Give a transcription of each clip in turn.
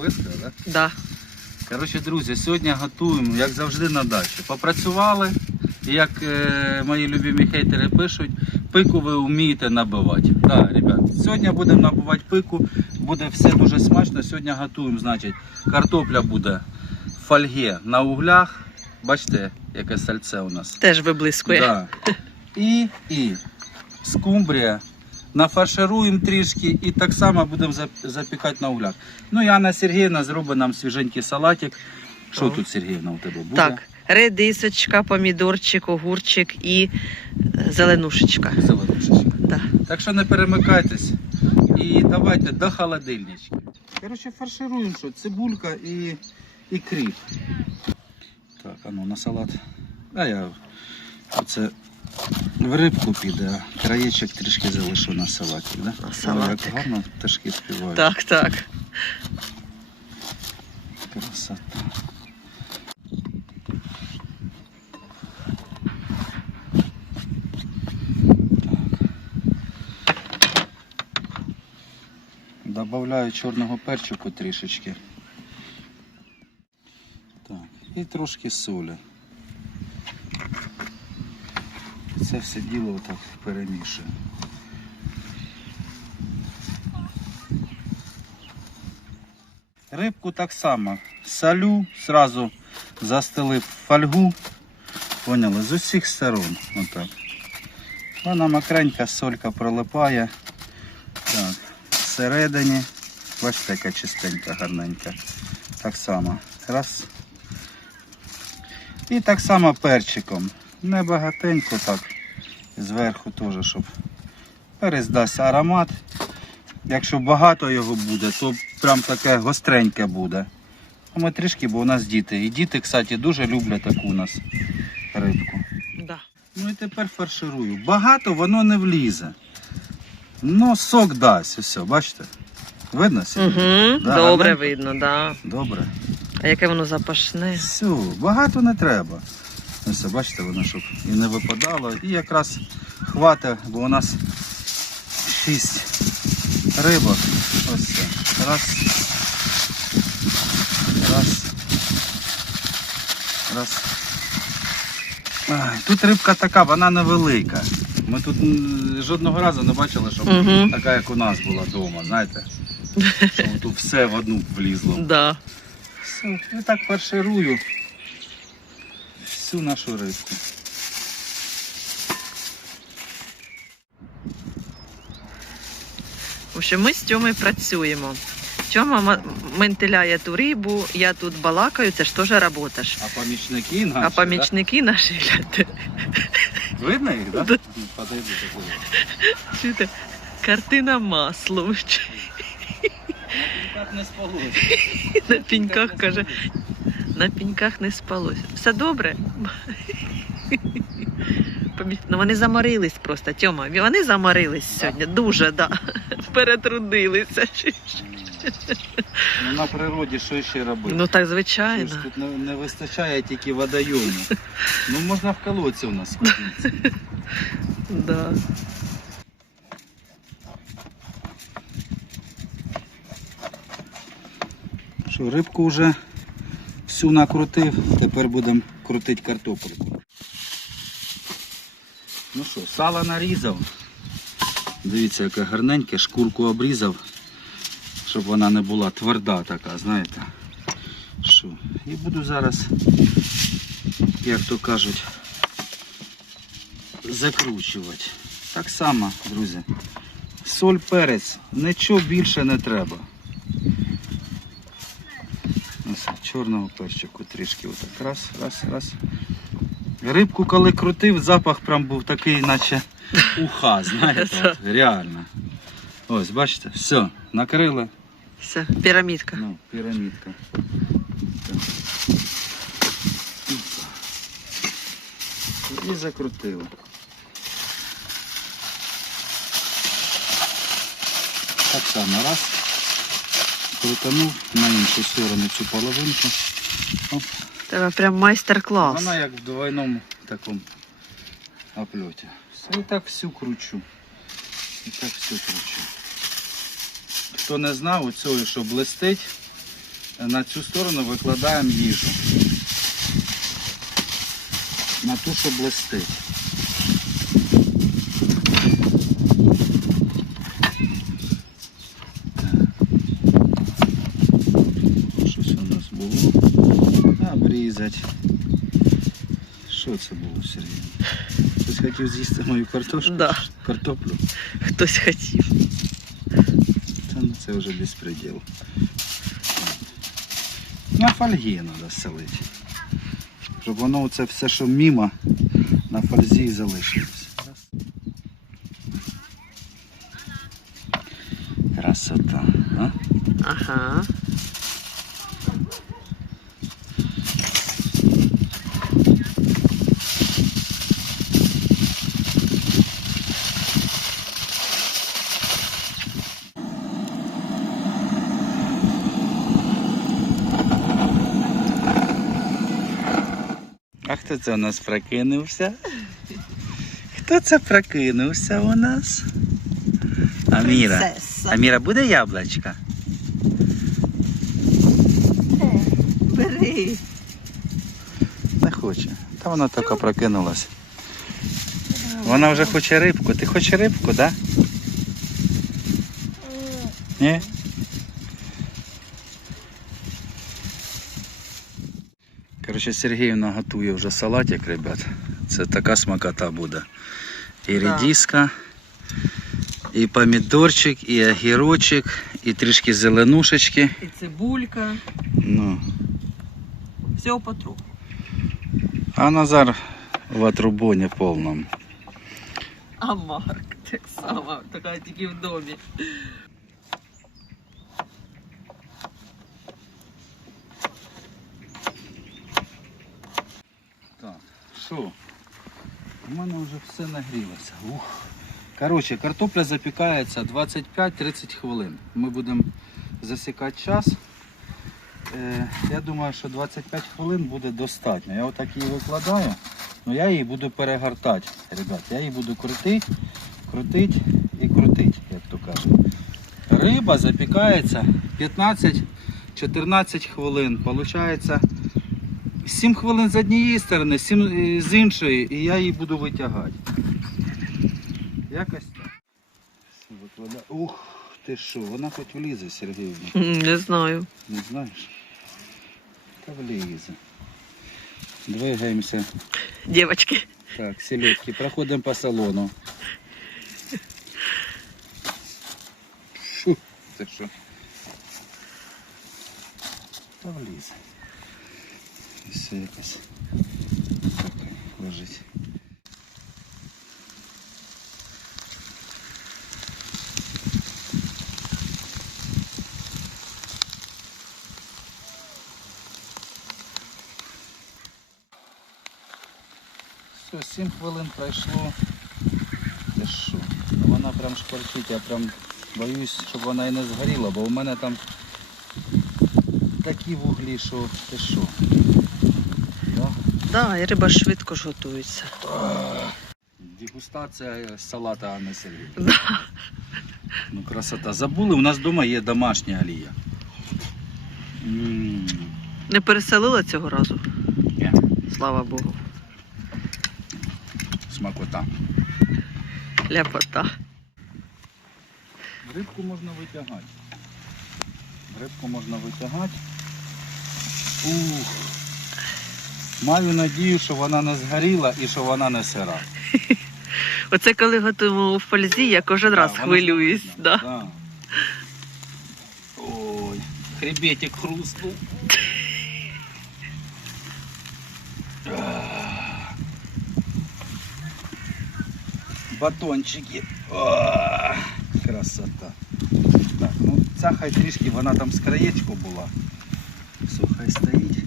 Близько, так? Да? Да. Коротше, друзі, сьогодні готуємо, як завжди, на дачі. Попрацювали, і як е, мої любимі хейтери пишуть, пику ви вмієте набивати. Так, да, ребят, сьогодні будемо набивати пику, буде все дуже смачно. Сьогодні готуємо, значить, картопля буде в фольгі на углях. Бачите, яке сальце у нас. Теж виблискує. Да. І, і скумбрія. Нафаршируємо трішки і так само будемо запікати на углях. Ну і Анна Сергіївна зробить нам свіженький салатик. Що тут, Сергіївна, у тебе буде? Так, редисочка, помідорчик, огурчик і е, зеленушечка. Зеленушечка. Да. Так що не перемикайтесь. І давайте до холодильничка. Коротше, фаршируємо що, цибулька і, і кріп. Так, а ну на салат. А я оце в рибку піде, краєчок трішки залишу на салаті. Да? На салатик. Як гарно пташки співають. Так, так. Красота. Добавляю чорного перчику трішечки. Так, і трошки солі. Це все діло отак перемішую. Рибку так само. Солю, сразу застелив фольгу. Поняли? З усіх сторон. Отак. Вона макренька, солька пролипає. Так. Всередині. Бачите, яка чистенька, гарненька. Так само. Раз. І так само перчиком. Не багатенько так. Зверху теж, щоб перездасть аромат. Якщо багато його буде, то прям таке гостреньке буде. А ми трішки, бо у нас діти. І діти, кстати, дуже люблять таку у нас рибку. Да. Ну і тепер фарширую. Багато воно не влізе. Ну, сок дасть, все, бачите? Видно? Угу, Да, добре гарненько? видно, да. Добре. А яке воно запашне? Все, багато не треба. Ось, бачите, воно щоб і не випадало. І якраз хватить, бо у нас шість рибок. Ось це. Раз. Раз. Раз. Ай, тут рибка така, вона невелика. Ми тут жодного разу не бачили, щоб Угу. така, як у нас була вдома, знаєте. Що тут все в одну влізло. Да. Все, я так фарширую всю нашу рибку. Общем, ми з Тьомою працюємо. Тьома ментиляє ту рибу, я тут балакаю, це ж теж робота ж. А помічники наші, А помічники наші гляньте. Видно їх, так? Да. Да? Подойди. Чуєте? Картина маслом. Так не. На піньках каже, на піньках не спалось. Все добре? Ну вони заморились просто, Тьома. Вони заморились сьогодні. Дуже, да. Перетрудилися. Ну, на природі що ще робити? Ну так Що ж, звичайно. Тут не, не вистачає тільки водойому. Ну можна в колодці у нас скупитися. Да. Що, рибку вже всю накрутив, тепер будемо крутити картопельку. Ну що, сало нарізав. Дивіться, яке гарненьке, шкурку обрізав, щоб вона не була тверда така, знаєте. Що? І буду зараз, як то кажуть, закручувати. Так само, друзі. Соль, перець, нічого більше не треба. Ось чорного перчику трішки отак. Раз, раз, раз. Рибку, коли крутив, запах прям був такий, наче уха, знаєте, от, реально. Ось, бачите, все, накрили. Все, пірамідка. Ну, пірамідка. І закрутили. Так само, раз. Крутанув на іншу сторону цю половинку. Оп. Тебе прям майстер-клас. Вона як в двойному такому опльоті. Все, і так всю кручу. І так всю кручу. Хто не знав, оцього, що блистить, на цю сторону викладаємо їжу. На ту, що блистить. Так. Щось у нас було. Що це було, Сергій? Хтось хотів з'їсти мою картошку? Да. Картоплю? Хтось хотів. Та ну це вже безпреділ. На фольгі треба селити. Щоб воно це все, що мімо, на фользі і залишилось. Красота. А? Ага. А хто це у нас прокинувся? Хто це прокинувся у нас? Аміра. Принцеса. Аміра буде яблучка? Бери. Не хоче. Та вона тільки прокинулась. Вона вже хоче рибку. Ти хочеш рибку, так? Да? Ні? Коротше, Сергіївна готує вже салатик, ребят. Це така смакота буде. І редиска, і помідорчик, і огірочок, і трішки зеленушечки. І цибулька. Ну. Все потроху. А Назар в отрубоні повному. А Марк так само, така тільки в домі. Так, що? У мене вже все нагрілося. Ух. Коротше, картопля запікається 25-30 хвилин. Ми будемо засікати час. Е, я думаю, що 25 хвилин буде достатньо. Я отак її викладаю, але я її буду перегортати. Ребят, я її буду крутити, крутити і крутити, як то кажуть. Риба запікається 15-14 хвилин. Получається 7 хвилин з однієї сторони, 7 з іншої, і я її буду витягати. Якось так. Викладаю. Ух, ти що, вона хоч влізе, Сергіївна. Не знаю. Не знаєш? Та влізе. Двигаємося. Дівчатки. Так, селедки. Проходимо по салону. Фу, це що? Та влізе. Все якось. Лежить. Все, 7 хвилин пройшло. Ти що? Ну, Вона прям шкварчить, я прям боюсь, щоб вона і не згоріла, бо у мене там такі вуглі, що ти що. Да? І риба швидко ж готується. Дегустація салата Анни Сергій. Да. Ну красота. Забули, у нас вдома є домашня олія. М, Не переселила цього разу. Ні. Слава Богу. Смакота. Ляпота. Рибку можна витягати. Рибку можна витягати. Ух. Маю надію, що вона не згоріла і що вона не сира. Оце коли готуємо у фользі, я кожен раз вона хвилююсь. Да. да. Ой, хребетик хруснув. Ах. Батончики. Ах, Красота. Так, ну ця хай трішки, вона там з краєчку була. Все, хай стоїть.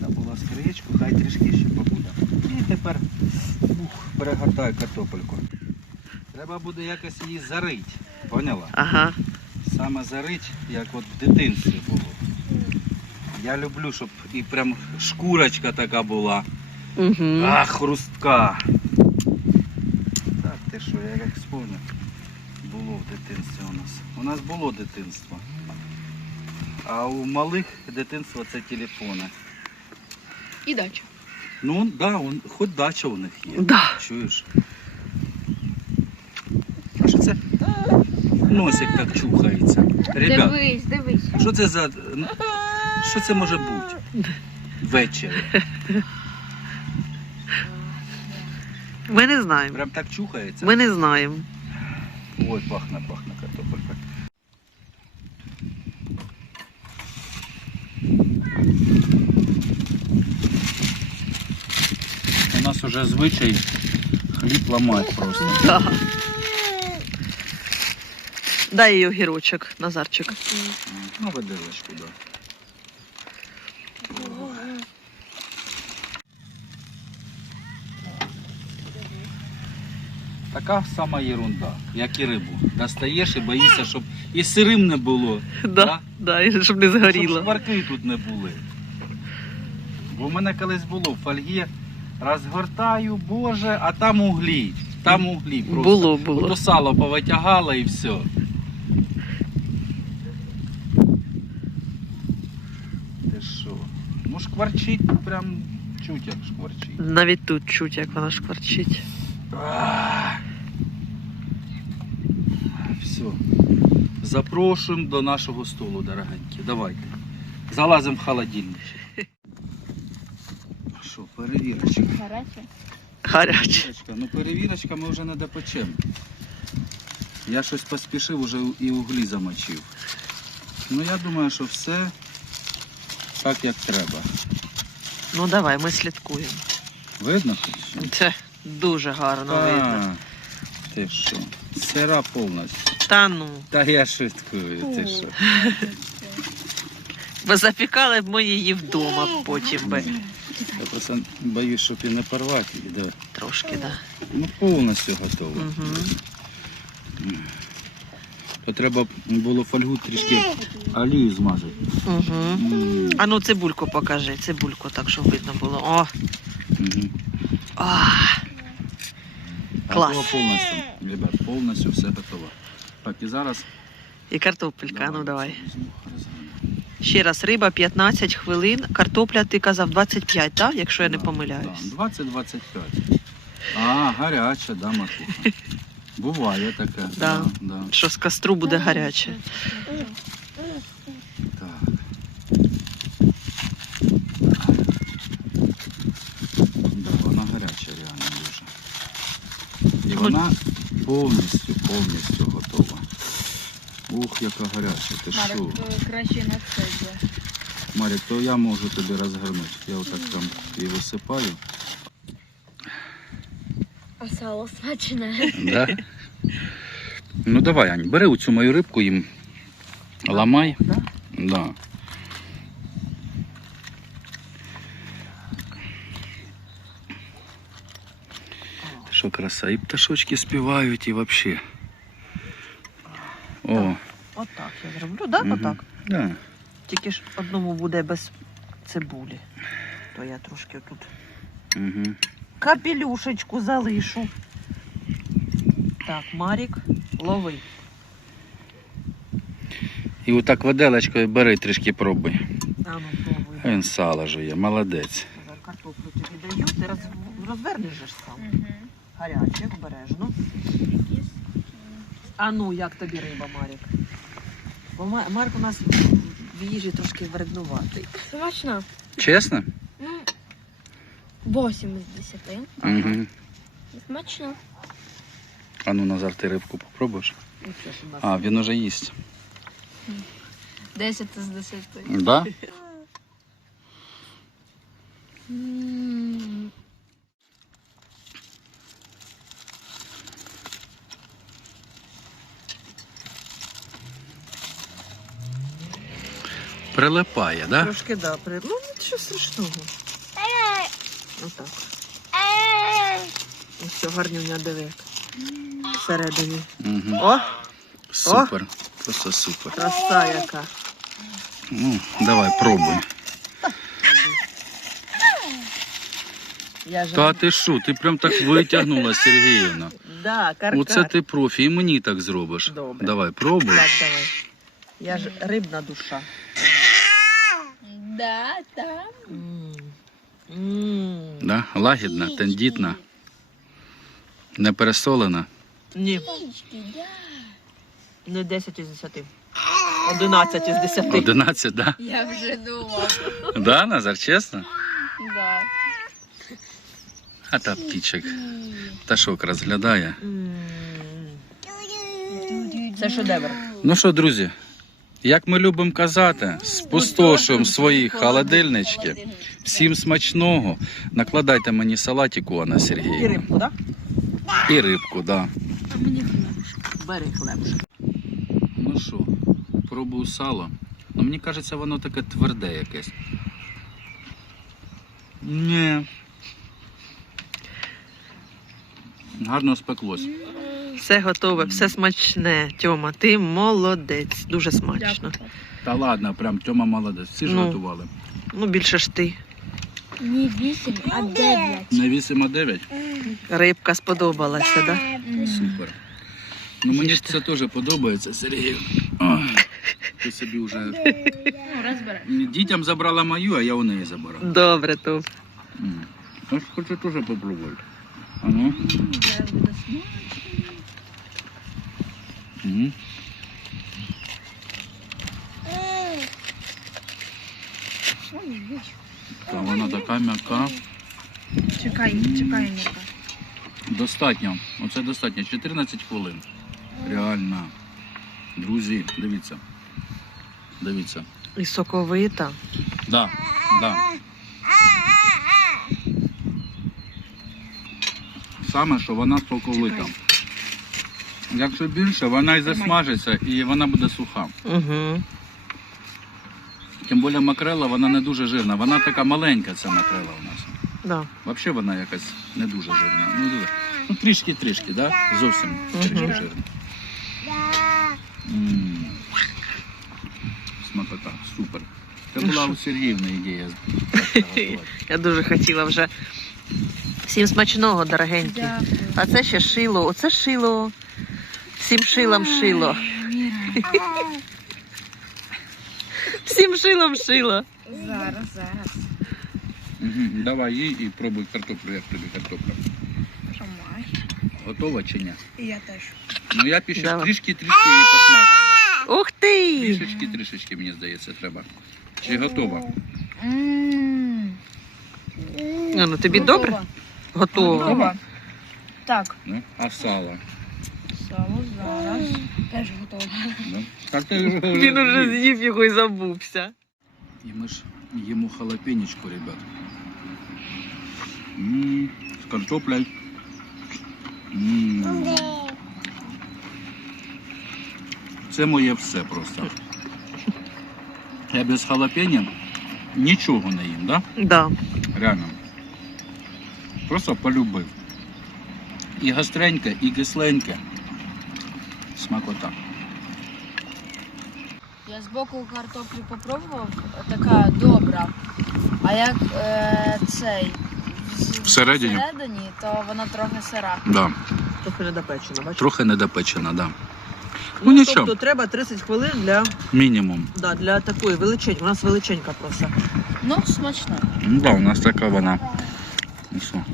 Ця була з краєчку, хай трішки ще побуде. І тепер ух, перегортаю картопельку. Треба буде якось її зарить. Поняла? Ага. Саме зарить, як от в дитинстві було. Я люблю, щоб і прям шкурочка така була. Угу. А, хрустка. Так, ти що, я як спомню. Було в дитинстві у нас. У нас було дитинство. А у малих дитинство це телефони. І дача. Ну, да, он, хоч дача у них є. Да. Чуєш? А що це? Носик так чухається. Ребят, Дивись, дивись. що це за. Що це може бути? Ввечері. Ми не знаємо. Прям так чухається. Ми не знаємо. Ой, пахне, пахне картопелька. Уже звичай хліб ламати просто. Да. Дай їй огірочок, Назарчик. Ну, виделочку, да. Така сама ерунда, як і рибу. Достаєш і боїшся, щоб і сирим не було. Да, да, і щоб не Щоб згоріло. шкварки тут не були. Бо в мене колись було в фольгі, розгортаю, боже, а там углі. Там углі просто. Було, було. Ото сало повитягало і все. Ти що? Ну шкварчить, прям чуть як шкварчить. Навіть тут чуть, як вона шкварчить. Ах. Все. Запрошуємо до нашого столу, дорогенькі. Давайте. Залазимо в холодильник. Перевірочка. Гаряче. Перевірочка. Ну перевірочка ми вже не допечемо. Я щось поспішив, уже і углі замочив. Ну я думаю, що все так як треба. Ну давай, ми слідкуємо. Видно? Це дуже гарно видно. Та, Ти що? Сира повністю. Та ну. Та я шуткую, ти що? Ви запікали б ми її вдома потім би. Я просто боюсь, щоб і не порвати. Да. Трошки, да. Ну повністю готово. Угу. То треба було фольгу трішки олію змазати. Угу. А ну цибульку покажи, цибульку так, щоб видно було. О, а, Клас. Готово повністю. Ребят, повністю все готово. Так, і зараз. і картопелька, ну давай. візьму. Ще раз, риба 15 хвилин, картопля ти казав 25, так? Якщо я не помиляюсь. 20-25. А, гаряче, да, Матуха? Буває таке. Да. Да, Що з кастру буде гаряче. Так. Да, вона гаряча реально дуже. І Ну, вона повністю, повністю. Ух, яка гаряча, ти що? Марик, е, краще на це йде. Марік, то я можу тобі розгорнути. Я отак там її висипаю. А сало смачне. Да? Ну давай, Ань, бери оцю мою рибку їм. Ламай. Да? Да. Що краса, і пташочки співають, і взагалі. О, Отак я зроблю, так? мгм. Отак. Да. Тільки ж одному буде без цибулі. То я трошки тут Угу. капелюшечку залишу. Так, Марік, лови. І отак виделечкою бери трішки пробуй. А ну, пробуй. Він сало жує, молодець. Зараз Картоплю тобі даю, ти роз... розвернеш же ж сам. Мгм. Гаряче, обережно. А ну, як тобі риба, Марік? Бо Марк у нас в їжі трошки вреднуватий. Смачно. Чесно? Ну, 8 з 10. Угу. Смачно. А ну, Назар, ти рибку попробуєш? Ну, А, він уже їсть. 10 з 10. Да? М, Прилипає, да? Трошки, да, при... ну нічого страшного. Отак. Ось все гарнюня диви. Всередині. Угу. О, Супер. Просто супер. краса яка. Ну, давай, пробуй. Я. Та ти що, ти прям так витягнула, Сергіївна. Да, каркар. Оце ти профі, і мені так зробиш. Добре. Давай, пробуй. Так, давай. Я ж рибна душа. Да, там. Да? Лагідна, тендітна, не пересолена. Ні, не 10 із 10. 11 із 10. 11, да? Я вже думав. Да, Назар, чесно? Да. А та птічок. Пташок розглядає. Це шедевр. Ну що, друзі, як ми любимо казати, спустошуємо свої холодильнички. Всім смачного. Накладайте мені салатику, Анна І Сергіївна. рибку, так? І рибку, да. А мені. Бери хлебушек. Ну що, пробую сало. Ну мені кажеться, воно таке тверде якесь. Ні. Гарно спеклось. Все готове, все смачне. Тьома, ти молодець. Дуже смачно. Та ладно, прям Тьома молодець. Всі ж Ну. готували. Ну, більше ж ти. Не вісім, а дев'ять. На 8 а 9? Рибка сподобалася, так? Да? Супер. Ну мені Їжте. це теж подобається, Сергій. Ой, Ти собі вже. Ну, розбирай. Дітям забрала мою, а я у неї забрав. Добре, то. М. Я ж хочу теж попробувати. А ну. Зараз буде ой. Та вона така м'яка. Чекай, чекай, Ніка. Достатньо. Оце достатньо. 14 хвилин. Реально. Друзі, дивіться. Дивіться. І соковита. Да, да. Саме, що вона соковита. Якщо більше, вона і засмажиться і вона буде суха. Угу. Тим більше макрела, вона не дуже жирна. Вона така маленька, ця макрела у нас. Да. Взагалі вона якась не дуже жирна. Ну, дуже. ну трішки-трішки, да? Зовсім трішки Мгм. жирна. Смакота, супер. Це була у Сергіївна ідея. Я дуже хотіла вже. Всім смачного, дорогенькі. А це ще шило. Оце шило. Всім шилом шило. Всім шилом шило. Зараз, зараз. Давай їй і пробуй картоплю, як тобі картопля. Готова чи ні? І я теж. Ну я пішов Давай. трішки-трішки її посмажила. Ух ти! Трішечки-трішечки, мені здається, треба. Чи готова? Ну, тобі добре? Готово. Готова. Так, Ну, а сало? Сало зараз. Теж готово. Ну, вже Він уже з'їв. його і забувся. І ми ж їмо халапенечку, ребят. М, З картоплею. М. Це моє все просто. Я без халапені нічого не їм, да? Да. Реально. Просто полюбив. І гостреньке, і кисленьке. Смакота. Я з боку картоплю попробував, така добра. А як е, цей Всередині? всередині, то вона трохи сира. Да. Трохи недопечено, бачиш? Трохи недопечена, да. Ну, нічого. Тобто треба 30 хвилин для, Мінімум. да, для такої величень. У нас величенька просто. Ну, смачно. Ну да, у нас така вона. Ну що?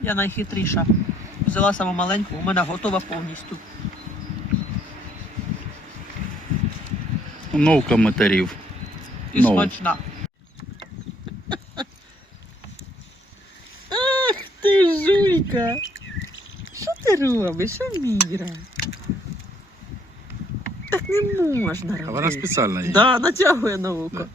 Я найхитріша. Взяла саму маленьку, у мене готова повністю. No коментарів. І Ну. смачна. Ах ти жуйка. Що ти робиш, Аміра? Так не можна робити. А вона спеціально їсть. Да, натягує на вуко.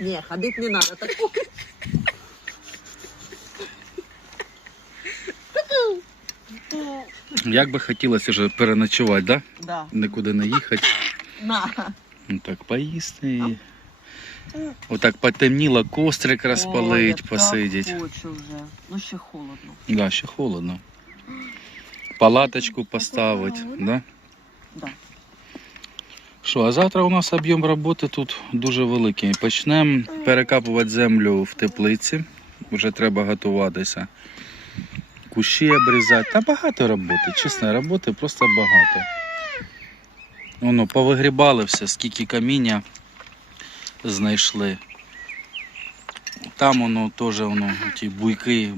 Ні, ходити не треба. Так. Як би хотілося вже переночувати, да? Да. Нікуди не їхати. На. Ну так поїсти. Отак потемніло, кострик розпалить, так посидіть. хочу вже. Ну ще холодно. Да, ще холодно. Палаточку поставити, да? Да. Що, а завтра у нас об'єм роботи тут дуже великий. Почнемо перекапувати землю в теплиці. Вже треба готуватися. Кущі обрізати. Та багато роботи, чесно, роботи просто багато. Воно, повигрібали все, скільки каміння знайшли. Там воно теж воно, ті буйки,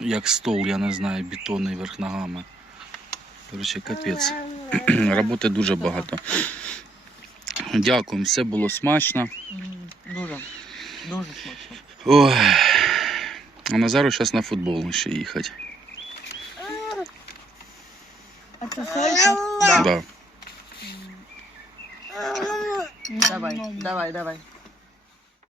як стол, я не знаю, бетонний верх ногами. Коротше, капець. Роботи дуже багато. Дякую, все було смачно. Дуже, дуже смачно. Ой. А Назару зараз на футбол ще їхати. А це солька? Да. Давай, давай, давай.